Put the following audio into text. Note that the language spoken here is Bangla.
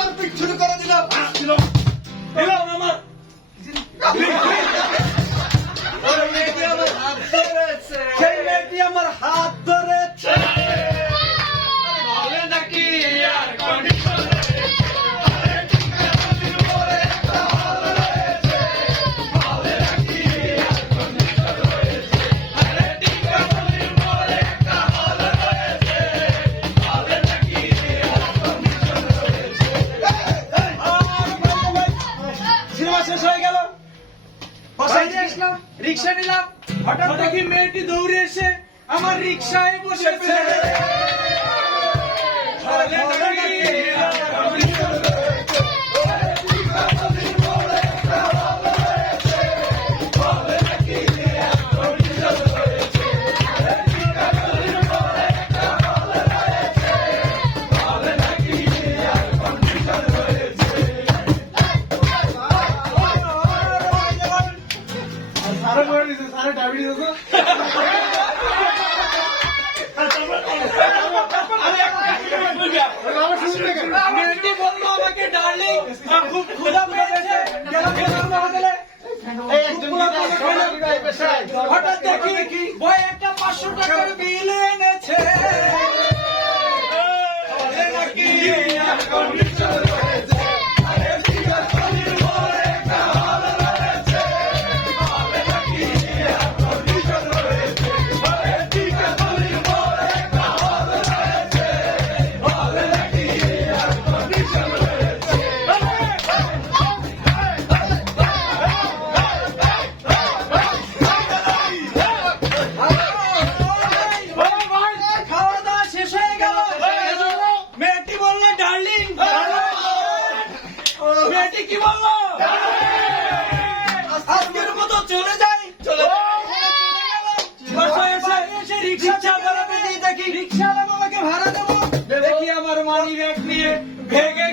মারপিট শুরু করে দিলাম। দিলাম আমার ওই মেয়েটি আমার হাত ধরেছে, সেই মেয়েটি আমার হাত ধরেছে। বলে নাকি আর কন্ডিশন সিনেমা শেষ হয়ে গেল, বাসায় নিয়ে আসলাম, রিক্সা নিলাম, হঠাৎ দেখি মেয়েটি দৌড়ে এসে আমার রিক্সায় বসেছে। মেয়েটি বললো আমাকে ডার্লিং, খুব ক্ষুধা পেয়েছে, গেলাম হোটেলে। হঠাৎ দেখি বই একটা 500 টাকার বিল এনেছে। বলে নাকি আর কন্ডিশন রয়েছে। খাওয়া দাওয়া শেষ হয়ে গেল, মেয়েটি বললো ডার্লিং। মেয়েটি কি বললো? আজকের মতো চলে যাই। বাসায় এসে রিক্সা চালাতে দিয়ে দেখি রিক্সাওয়ালা আমাকে ভাড়া দেবো, দেখি আমার মানি ব্যাগ নিয়ে ভেগে